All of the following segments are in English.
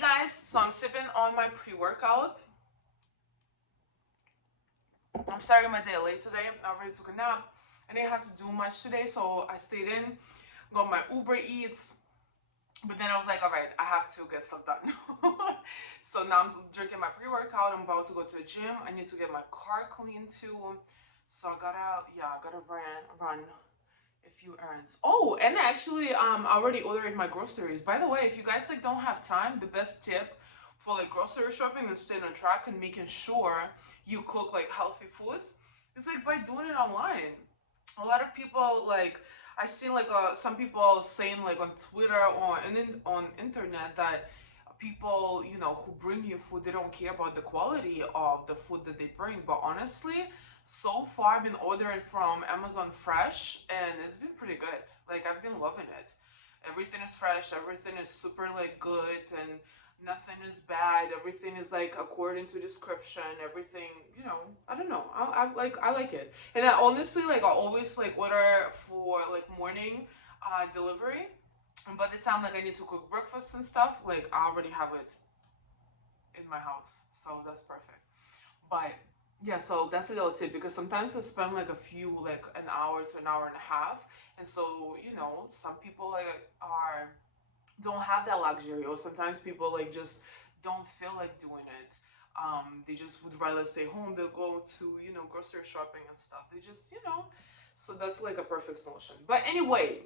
guys, so I'm sipping on my pre-workout. I'm starting my day late today. I already took a nap. I didn't have to do much today, so I stayed in, got my Uber Eats. But then I was like, all right, I have to get stuff done. So now I'm drinking my pre-workout. I'm about to go to the gym. I need to get my car clean too. So I gotta run a few errands. Oh, and actually, I already ordered my groceries. By the way, if you guys like don't have time, the best tip for like grocery shopping and staying on track and making sure you cook like healthy foods is like by doing it online. A lot of people like I see like some people saying like on Twitter or on internet that people who bring you food, they don't care about the quality of the food that they bring. But honestly, so far I've been ordering from Amazon Fresh and it's been pretty good. Like I've been loving it. Everything is fresh, everything is super like good, and nothing is bad. Everything is like according to description. Everything, I don't know. I like it. And I honestly like I always like order for like morning delivery. And by the time like I need to cook breakfast and stuff, like I already have it in my house. So that's perfect. But yeah, so that's a little tip because sometimes I spend like an hour to an hour and a half. And so, some people like are don't have that luxury, or sometimes people like just don't feel like doing it. They just would rather stay home. They'll go to grocery shopping and stuff. They just so that's like a perfect solution. But anyway,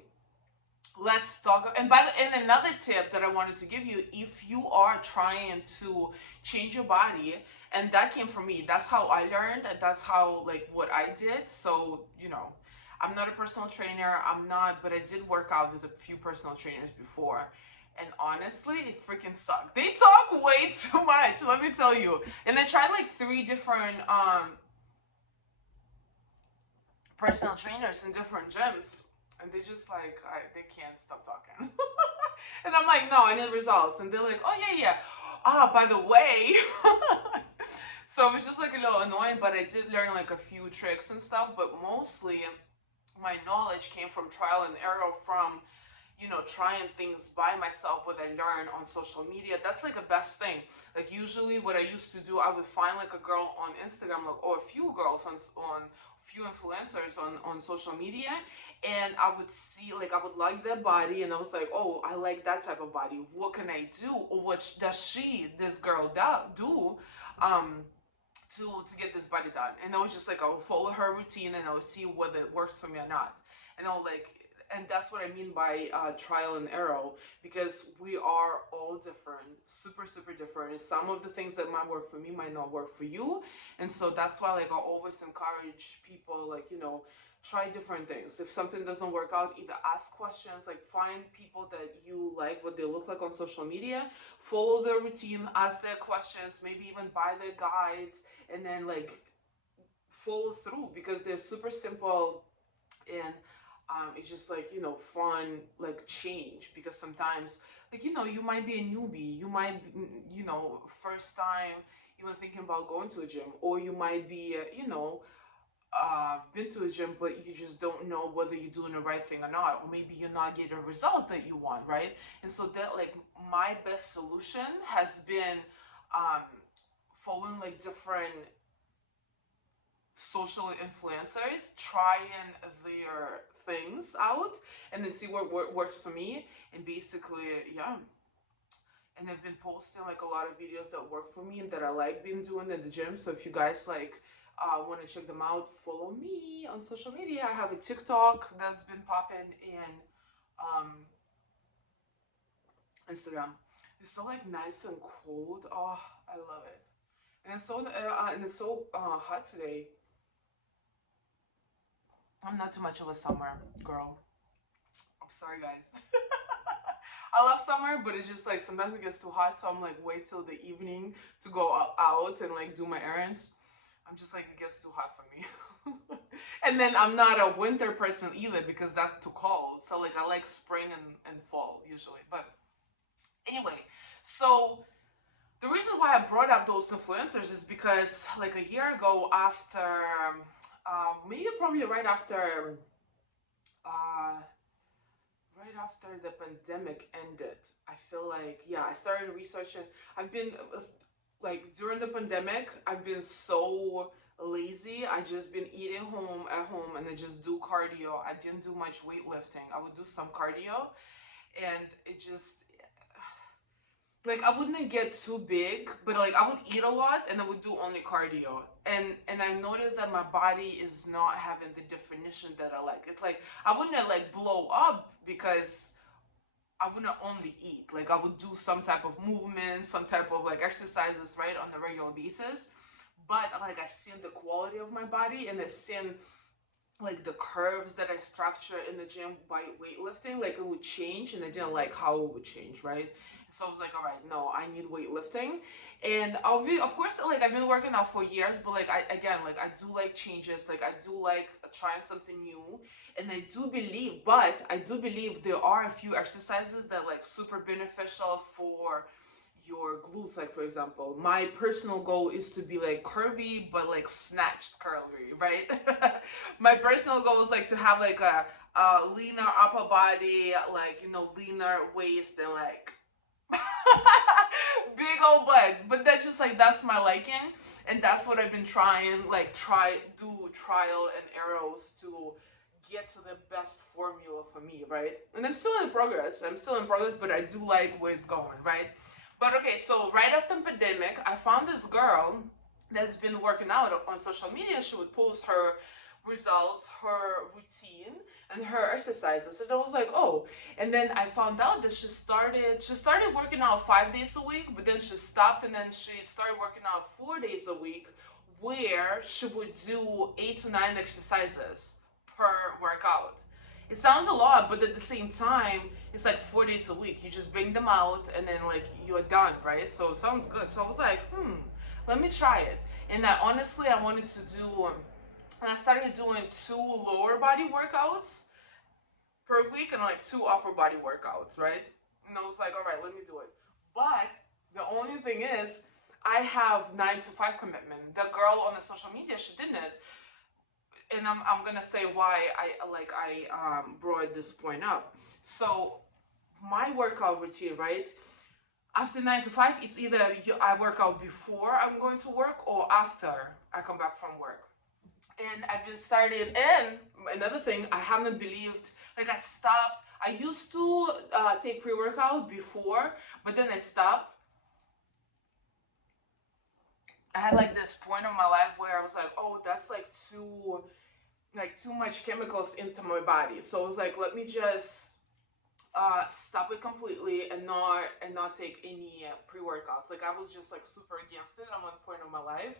let's talk. And another tip that I wanted to give you, if you are trying to change your body, and that came from me, that's how I learned, that's how like what I did. So I'm not a personal trainer, I'm not, but I did work out with a few personal trainers before, and honestly it freaking sucked. They talk way too much, let me tell you. And I tried like 3 different personal trainers in different gyms, and they just like they can't stop talking. And I'm like, no, I need results. And they're like, oh yeah, by the way. So it was just like a little annoying, but I did learn like a few tricks and stuff. But mostly my knowledge came from trial and error, from trying things by myself, what I learned on social media. That's like the best thing. Like usually what I used to do, I would find like a girl on Instagram, like, or a few girls on few influencers on social media, and I would see, like, I would like their body, and I was like, oh, I like that type of body. What can I do? Or what does this girl do um to get this body done? And I was just like, I'll follow her routine and I'll see whether it works for me or not. And I'll like, and that's what I mean by trial and error, because we are all different, super super different, and some of the things that might work for me might not work for you. And so that's why like I always encourage people, like, try different things. If something doesn't work out, either ask questions, like find people that you like what they look like on social media, follow their routine, ask their questions, maybe even buy their guides, and then like follow through, because they're super simple. And it's just like fun, like change, because sometimes like you might be a newbie, you might first time even thinking about going to a gym, or you might be been to a gym, but you just don't know whether you're doing the right thing or not, or maybe you're not getting the results that you want, right? And so that, like, my best solution has been um, following like different social influencers, trying their things out, and then see what works for me. And basically, yeah. And I've been posting like a lot of videos that work for me and that I like being doing in the gym. So if you guys like want to check them out, follow me on social media. I have a TikTok that's been popping, in um, Instagram. It's so like nice and cold. Oh, I love it. And it's so hot today. I'm not too much of a summer girl. I'm sorry, guys. I love summer, but it's just like sometimes it gets too hot, so I'm like, wait till the evening to go out and like do my errands. I'm just like, it gets too hot for me. And then I'm not a winter person either, because that's too cold. So like I like spring and fall usually. But anyway, so the reason why I brought up those influencers is because like a year ago, after maybe probably right after right after the pandemic ended. I feel like, yeah, I started researching. I've been like during the pandemic, I've been so lazy. I just been eating home at home and I just do cardio. I didn't do much weightlifting. I would do some cardio and it just like I wouldn't get too big, but like I would eat a lot and I would do only cardio. And I noticed that my body is not having the definition that I like. It's like I wouldn't like blow up because I wouldn't only eat. Like I would do some type of movement, some type of like exercises, right, on a regular basis. But like I've seen the quality of my body and I've seen like the curves that I structure in the gym by weightlifting, like it would change, and I didn't like how it would change, right? So I was like, all right, no, I need weightlifting, and of course, like I've been working out for years, but like I again, like I do like changes, like I do like trying something new, and I do believe there are a few exercises that like super beneficial for your glutes. Like for example, my personal goal is to be like curvy but like snatched curvy, right? My personal goal is like to have like a leaner upper body, like leaner waist and like big old butt. But that's just like that's my liking, and that's what I've been trying, like do trial and errors to get to the best formula for me, right? And I'm still in progress, but I do like where it's going, right? But okay, so right after the pandemic, I found this girl that's been working out on social media. She would post her results, her routine, and her exercises. And I was like, oh. And then I found out that she started working out 5 days a week, but then she stopped and then she started working out 4 days a week, where she would do 8 to 9 exercises per workout. It sounds a lot, but at the same time, it's like 4 days a week. You just bring them out and then like you're done, right? So it sounds good. So I was like, let me try it. And I honestly, I wanted to do, and I started doing 2 lower body workouts per week and like 2 upper body workouts, right? And I was like, all right, let me do it. But the only thing is, I have 9 to 5 commitment. The girl on the social media, she didn't. And I'm gonna say why I brought this point up. So my workout routine, right? After 9 to 5, it's either I work out before I'm going to work or after I come back from work. And I've been starting. And another thing, I haven't believed. Like I stopped. I used to take pre-workout before, but then I stopped. I had like this point in my life where I was like, oh, that's like too much chemicals into my body. So I was like, let me just stop it completely and not take any pre-workouts. Like I was just like super against it at one point in my life.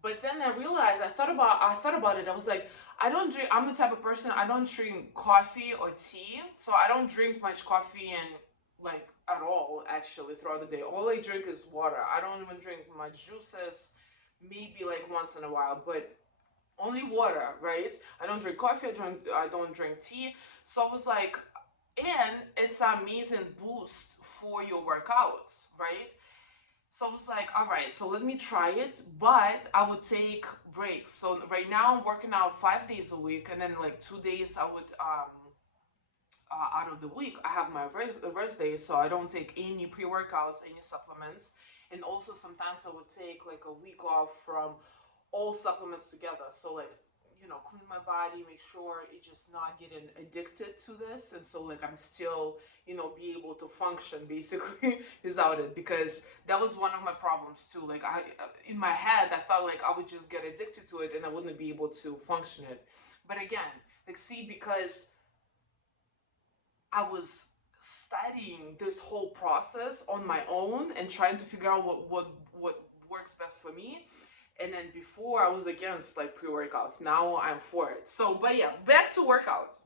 But then I realized, I thought about it. I was like, I'm the type of person, I don't drink coffee or tea. So I don't drink much coffee and like at all actually throughout the day. All I drink is water. I don't even drink much juices, maybe like once in a while, but only water, right? I don't drink coffee, I don't drink tea. So I was like, and it's an amazing boost for your workouts, right? So I was like, all right, so let me try it, but I would take breaks. So right now I'm working out 5 days a week, and then like 2 days I would out of the week I have my rest days, so I don't take any pre-workouts, any supplements, and also sometimes I would take like a week off from all supplements together. So like clean my body, make sure it's just not getting addicted to this, and so like I'm still be able to function basically without it, because that was one of my problems too. Like I in my head I thought like I would just get addicted to it and I wouldn't be able to function it. But again, like see, because I was studying this whole process on my own and trying to figure out what works best for me. And then before I was against like pre-workouts. Now I'm for it. So, but yeah, back to workouts.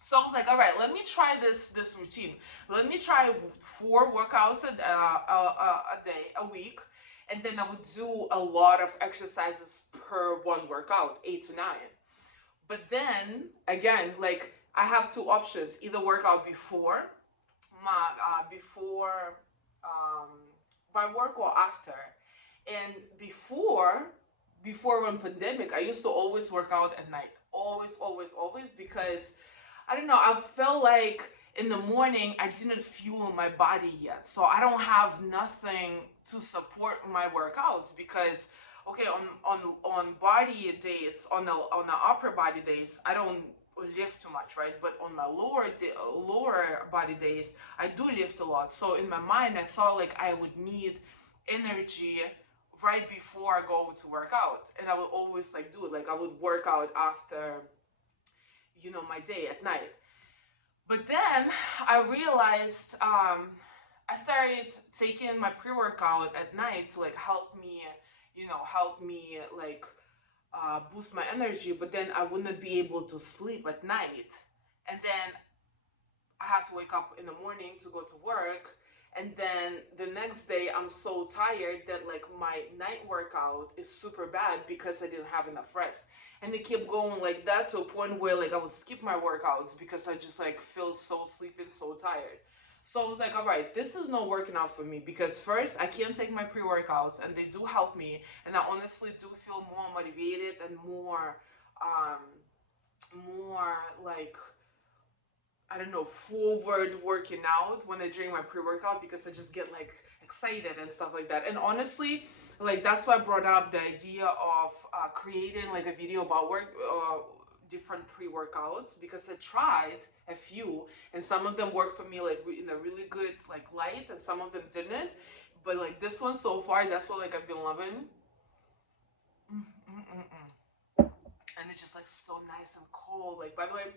So I was like, all right, let me try this routine. Let me try 4 workouts a day, a week. And then I would do a lot of exercises per one workout, 8 to 9. But then again, like I have 2 options: either work out before my work or after. And before when pandemic, I used to always work out at night, always, because I don't know, I felt like in the morning I didn't fuel my body yet, so I don't have nothing to support my workouts because okay, on body days, on the upper body days, I don't lift too much, right? But on my lower body days, I do lift a lot. So in my mind, I thought like I would need energy right before I go to work out, and I would always like do it. Like I would work out after, my day at night. But then I realized I started taking my pre-workout at night to like help me like boost my energy. But then I wouldn't be able to sleep at night, and then I have to wake up in the morning to go to work. And then the next day I'm so tired that like my night workout is super bad because I didn't have enough rest. And it kept going like that to a point where like I would skip my workouts because I just like feel so sleepy and so tired. So I was like, all right, this is not working out for me because first I can't take my pre-workouts and they do help me, and I honestly do feel more motivated and more like, I don't know, forward working out when I drink my pre-workout because I just get like excited and stuff like that. And honestly, like that's why I brought up the idea of creating like a video about different pre-workouts, because I tried a few and some of them worked for me like in a really good like light, and some of them didn't. But like this one so far, that's what like I've been loving. And it's just like so nice and cold. Like, by the way,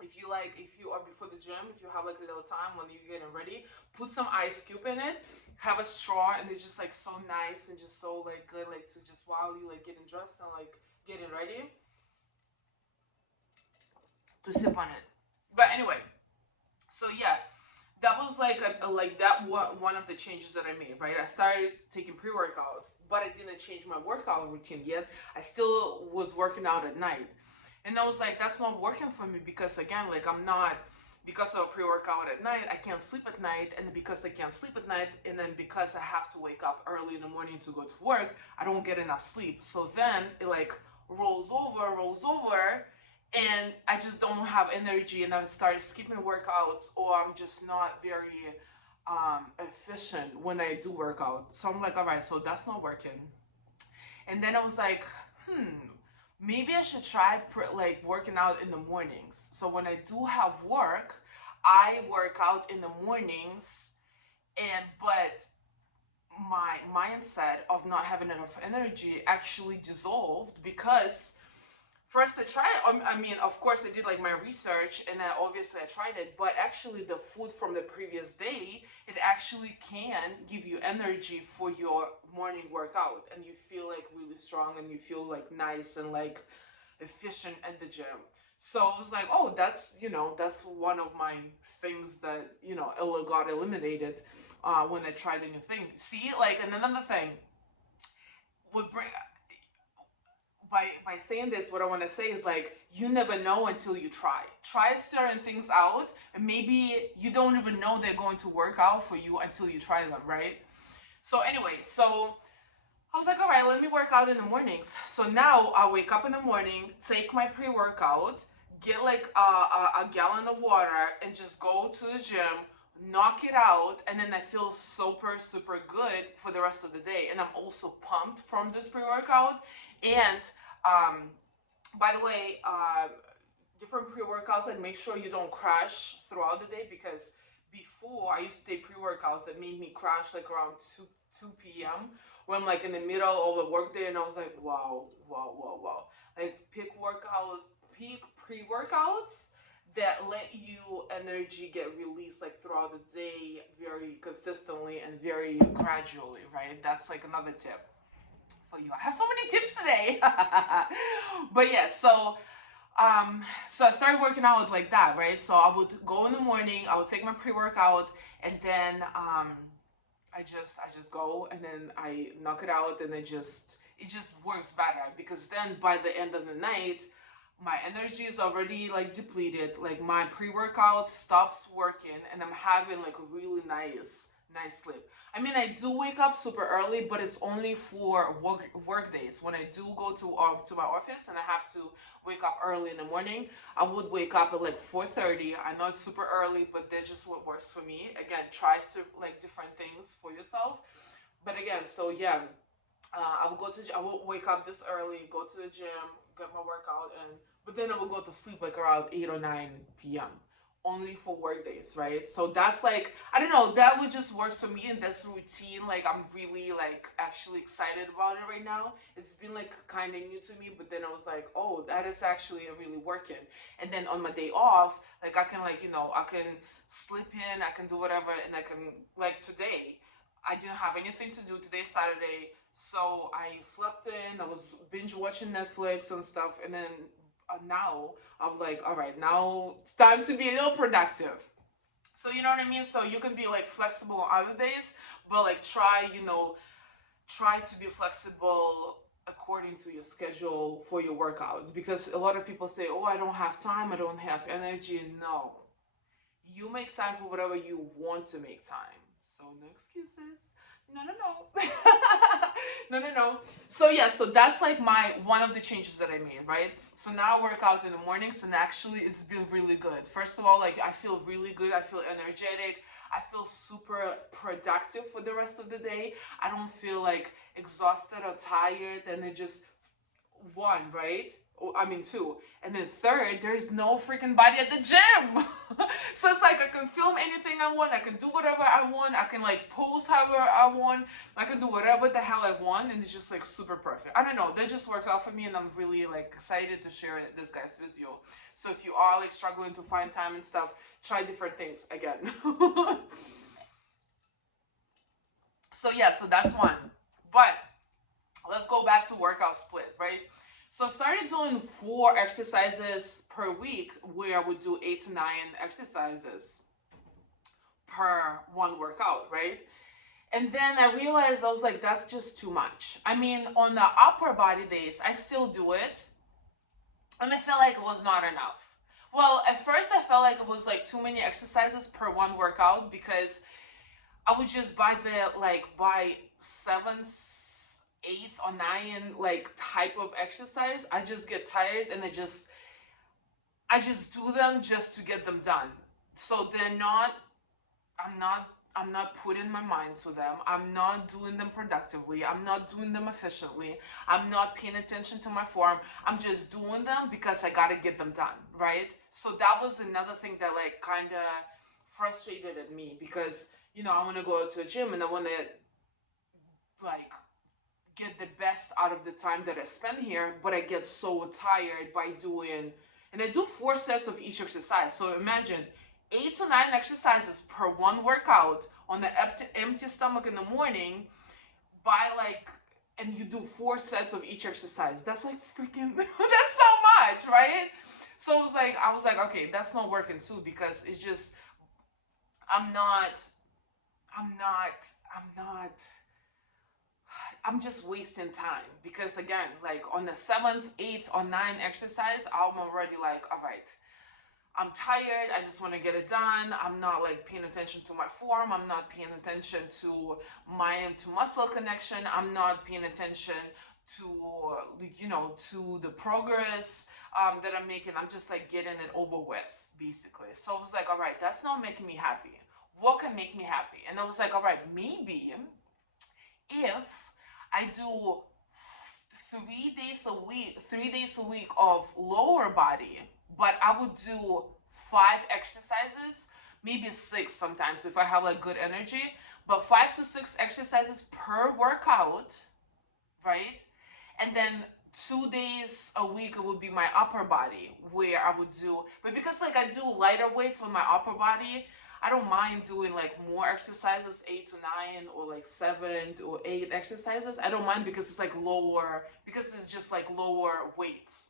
if you are before the gym, if you have like a little time when you're getting ready, put some ice cube in it, have a straw, and it's just like so nice and just so like good, like to just while you like getting dressed and like getting ready to sip on it. But anyway, so yeah, that was like one of the changes that I made, right? I started taking pre-workout, but I didn't change my workout routine yet. I still was working out at night. And I was like, that's not working for me because again, like because of pre-workout at night, I can't sleep at night, and because I can't sleep at night, and then because I have to wake up early in the morning to go to work, I don't get enough sleep. So then it like rolls over, and I just don't have energy, and I start skipping workouts, or I'm just not very efficient when I do workout. So I'm like, all right, so that's not working. And then I was like, maybe I should try like working out in the mornings. So when I do have work, I work out in the mornings, but my mindset of not having enough energy actually dissolved because first I tried, I mean, of course I did like my research, and obviously I tried it, but actually the food from the previous day, it actually can give you energy for your morning workout, and you feel like really strong, and you feel like nice and like efficient at the gym. So I was like, oh, that's one of my things that got eliminated when I tried the new thing. See, like, and another thing would bring by saying this, what I want to say is like, you never know until you try. Try certain things out, and maybe you don't even know they're going to work out for you until you try them, right? So anyway, so I was like, all right, let me work out in the mornings. So now I wake up in the morning, take my pre-workout, get like a gallon of water, and just go to the gym, knock it out, and then I feel super good for the rest of the day. And I'm also pumped from this pre-workout. And by the way, different pre-workouts, like make sure you don't crash throughout the day, because before I used to take pre-workouts that made me crash like around 2 p.m. when I'm like in the middle of a work day, and I was like, wow. Like peak pre-workouts that let you energy get released like throughout the day very consistently and very gradually, right? That's like another tip for you. I have so many tips today. But yeah, so I started working out like that, right? So I would go in the morning, I would take my pre-workout, and then I just go, and then I knock it out, and it just works better, because then by the end of the night, my energy is already like depleted, like my pre-workout stops working, and I'm having like really nice nice sleep. I mean, I do wake up super early, but it's only for work days. When I do go to my office and I have to wake up early in the morning, I would wake up at like 4:30. I know it's super early, but that's just what works for me. Again, try like different things for yourself. But again, so yeah, I will wake up this early, go to the gym, get my workout, and but then I will go to sleep like around 8 or 9 p.m. Only for work days, right? So that's like, I don't know, that would just works for me, and that's the routine. Like I'm really like actually excited about it right now. It's been like kind of new to me, but then I was like, oh, that is actually really working. And then on my day off, like I can like I can sleep in, I can do whatever, and I can like today. I didn't have anything to do today, Saturday, so I slept in. I was binge watching Netflix and stuff, and then now I'm like, all right, now it's time to be a little productive. So you know what I mean. So you can be like flexible on other days, but like try to be flexible according to your schedule for your workouts, because a lot of people say, oh, I don't have time, I don't have energy. No, you make time for whatever you want to make time. So no excuses. No, no, no. No, no, no. So yeah, so that's like my one of the changes that I made, right? So now I work out in the mornings, and actually it's been really good. First of all, like I feel really good. I feel energetic. I feel super productive for the rest of the day. I don't feel like exhausted or tired, and it just one, right? I mean, two. And then third, there's no freaking body at the gym. So it's like I can film anything I want. I can do whatever I want. I can like pose however I want. I can do whatever the hell I want. And it's just like super perfect. I don't know. That just works out for me. And I'm really like excited to share this guys with you. So if you are like struggling to find time and stuff, try different things again. So yeah, so that's one. But let's go back to workout split, right? So I started doing 4 exercises per week, where I would do 8 to 9 exercises per one workout, right? And then I realized I was like, that's just too much. I mean, on the upper body days, I still do it, and I felt like it was not enough. Well, at first I felt like it was like too many exercises per one workout, because I would just by 7, 8 or 9 like type of exercise, I just get tired, and I just do them just to get them done. So they're not, I'm not putting my mind to them. I'm not doing them productively. I'm not doing them efficiently. I'm not paying attention to my form. I'm just doing them because I got to get them done, right? So that was another thing that like kind of frustrated at me, because I want to go to a gym, and I want to like get the best out of the time that I spend here, but I get so tired by doing, and I do 4 sets of each exercise. So imagine 8 to 9 exercises per one workout on the empty stomach in the morning, by like, and you do 4 sets of each exercise. That's like freaking, that's so much, right? So I was like, okay, that's not working too, because it's just, I'm not, I'm not, I'm not. I'm just wasting time, because again, like on the 7th, 8th, or 9th exercise, I'm already like, all right, I'm tired. I just want to get it done. I'm not like paying attention to my form. I'm not paying attention to mind to muscle connection. I'm not paying attention to to the progress that I'm making. I'm just like getting it over with, basically. So I was like, all right, that's not making me happy. What can make me happy? And I was like, all right, maybe if I do 3 days a week of lower body, but I would do 5 exercises, maybe 6 sometimes if I have like good energy, but 5 to 6 exercises per workout, right? And then 2 days a week it would be my upper body, where I would do, but because like I do lighter weights on my upper body, I don't mind doing like more exercises, 8 to 9 or like 7 or 8 exercises. I don't mind, because it's like lower, because it's just like lower weights,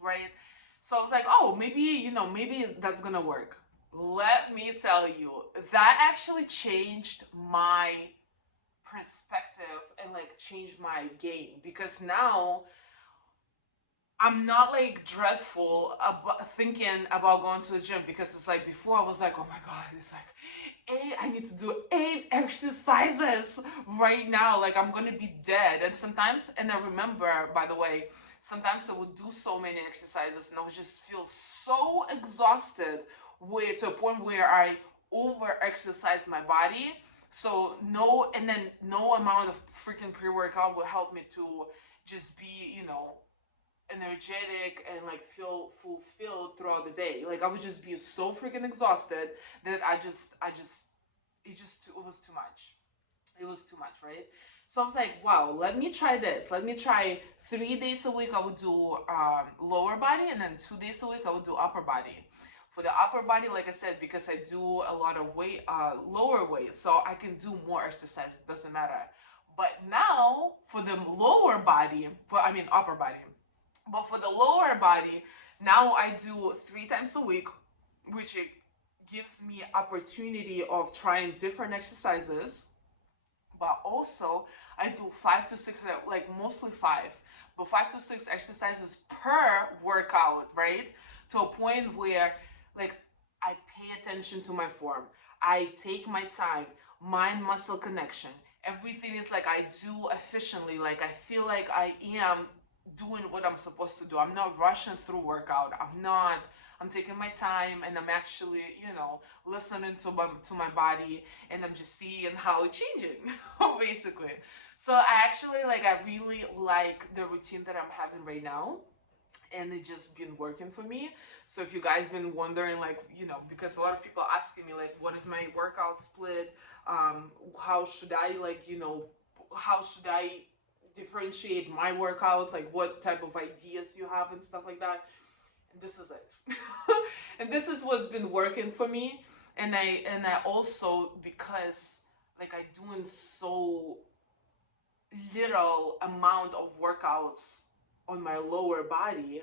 right? So I was like, oh, maybe that's gonna work. Let me tell you, that actually changed my perspective and like changed my game, because now I'm not like dreadful about thinking about going to the gym, because it's like before I was like, oh my god, it's like I need to do 8 exercises right now, like I'm gonna be dead. And sometimes, and I remember, by the way, sometimes I would do so many exercises and I would just feel so exhausted, where to a point where I over exercised my body. So no, and then no amount of freaking pre-workout will help me to just be, energetic and like feel fulfilled throughout the day. Like I would just be so freaking exhausted that it was too much. It was too much, right? So I was like, wow, let me try this. Let me try 3 days a week. I would do lower body, and then 2 days a week I would do upper body. For the upper body, like I said, because I do a lot of weight, lower weight, so I can do more exercise. It doesn't matter. But now for the lower body, upper body, but for the lower body, now I do 3 times a week, which it gives me opportunity of trying different exercises. But also I do 5 to 6, like mostly 5, but 5 to 6 exercises per workout, right? To a point where like I pay attention to my form. I take my time, mind muscle connection. Everything is like I do efficiently. Like I feel like I am doing what I'm supposed to do. I'm not rushing through workout. I'm taking my time, and I'm actually, listening to my body, and I'm just seeing how it's changing, basically. So I really like the routine that I'm having right now, and it just been working for me. So if you guys been wondering, like, because a lot of people asking me like, what is my workout split? How should I how should I differentiate my workouts? Like, what type of ideas you have and stuff like that. And this is it. And this is what's been working for me. And I also, because like I doing so little amount of workouts on my lower body,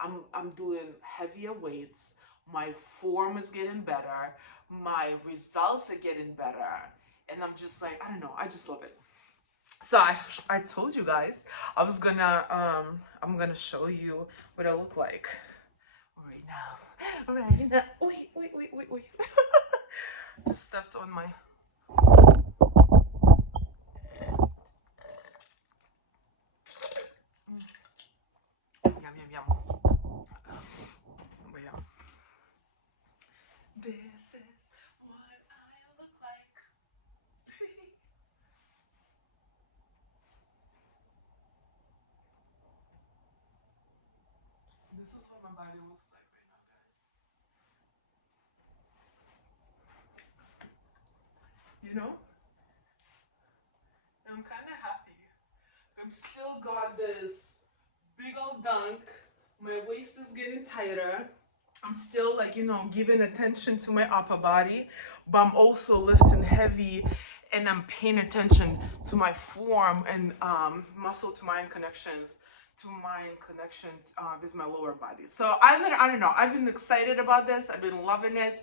I'm doing heavier weights. My form is getting better. My results are getting better. And I'm just like, I don't know, I just love it. So I told you guys I was gonna I'm gonna show you what I look like right now. Right now. Wait. Just stepped on my yum. But yeah. This is what I look like. This is what my body looks like right now, guys. I'm kind of happy. I'm still got this big old dunk. My waist is getting tighter. I'm still like, giving attention to my upper body, but I'm also lifting heavy, and I'm paying attention to my form and muscle to mind connections, with my lower body. So I don't know. I've been excited about this. I've been loving it.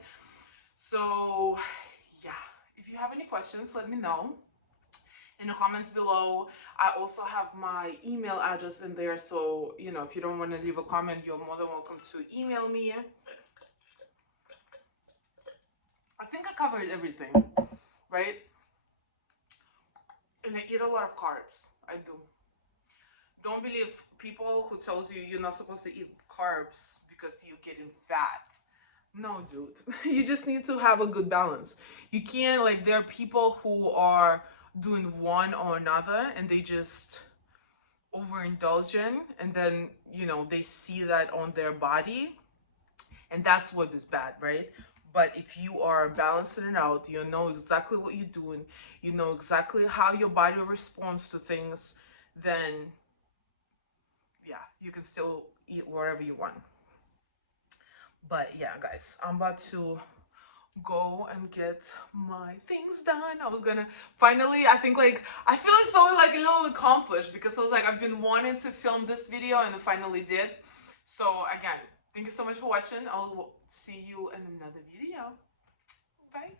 So yeah, if you have any questions, let me know in the comments below. I also have my email address in there, so if you don't want to leave a comment, you're more than welcome to email me. I think I covered everything, right? And I eat a lot of carbs. I do. Don't believe people who tells you you're not supposed to eat carbs because you're getting fat. No, dude. You just need to have a good balance. You can't, like, there are people who are doing one or another, and they just overindulging, and then they see that on their body, and that's what is bad, right? But if you are balancing it out, you know exactly what you're doing, you know exactly how your body responds to things, then yeah, you can still eat wherever you want. But yeah, guys, I'm about to go and get my things done. I was gonna finally, I think, like, I feel like so like a little accomplished, because I was like, I've been wanting to film this video, and I finally did. So again, thank you so much for watching. I'll see you in another video. Bye.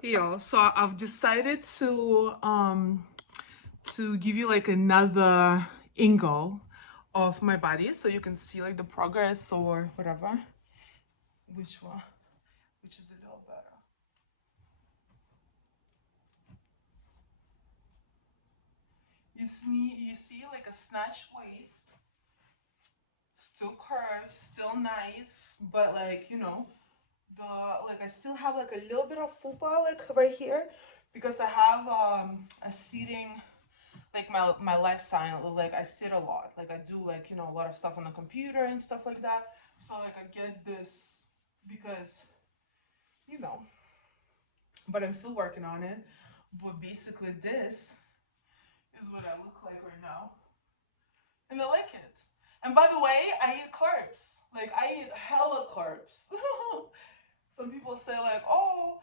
Hey y'all, so I've decided to give you like another angle of my body, so you can see like the progress or whatever. Which one? Which is a little better. You see like a snatched waist, still curved, still nice, but like, you know, I still have like a little bit of fupa like right here because I have a seating, like my lifestyle, like I sit a lot, like I do like, you know, a lot of stuff on the computer and stuff like that, so like I get this because, you know, but I'm still working on it. But basically this is what I look like right now, and I like it. And by the way, I eat carbs. Like I eat hella carbs. Some people say like, oh,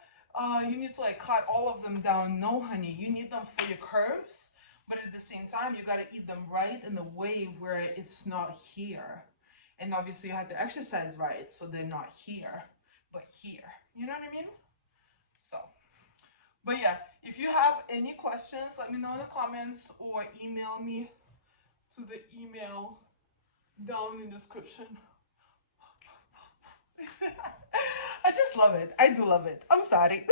you need to like cut all of them down. No, honey, you need them for your curves, but at the same time, you gotta eat them right in the way where it's not here. And obviously, you have to exercise right so they're not here, but here. You know what I mean? So, but yeah, if you have any questions, let me know in the comments or email me to the email down in the description. I just love it. I do love it. I'm sorry.